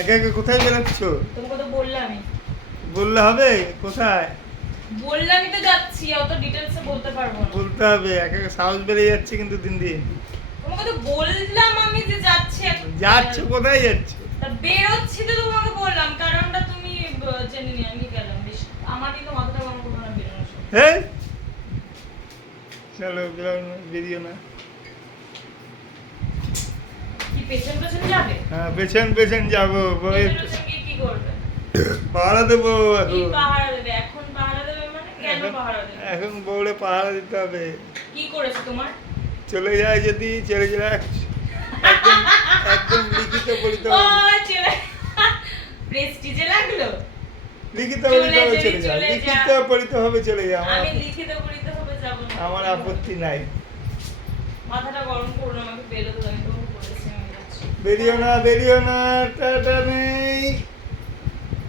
একা একা কোথায় বেরোচ্ছ? তোমাকে তো বললামই। বললে হবে কোথায়? বললামই তো যাচ্ছি, অত ডিটেইলসে বলতে পারবো না। বলতে হবে, একা একা সাহস বেড়ে যাচ্ছে কিন্তু দিন দিন। তোমাকে তো বললাম আমি যে যাচ্ছি। যাচ্ছ কোথায় যাচ্ছ? তা বেরোচ্ছি তো তোমাকে বললাম, কারণটা তুমি জেনে নিয়ে আমি গেলাম। বেশ আমার কিন্তু মাথাটা গরম করবো না বেরোনোর সময়। হ্যাঁ চলো বেরিও না। কি পেছন পেছন যাবে? হ্যাঁ পেছন পেছন যাবো। পেছন পেছন গিয়ে কি করবে? পাহারা দেবো কি এখন। পাহারা দেবে? এখন পাহারা দেবে মানে কেন পাহারা দেবে? এখন বউরে পাহারা দিতে হবে। কি করেছে তোমার? চলে যায় যদি চলে যায়, একদম একদম লিখিত বলিতে ও হবে। চলে প্রেস্টিজে লাগলো। লিখিত বলিতে হবে চলে যায়, চলে যা। লিখিত বলিতে হবে চলে যায়। আমি লিখিত বলিতে হবে যাব না। আমার আপত্তি নাই। মাথাটা গরম করো না, আমাকে বেরোতে দাও। আমি তোমাকে বলেছি আমি যাচ্ছি। বেরিও না, বেরিও না, টাটা।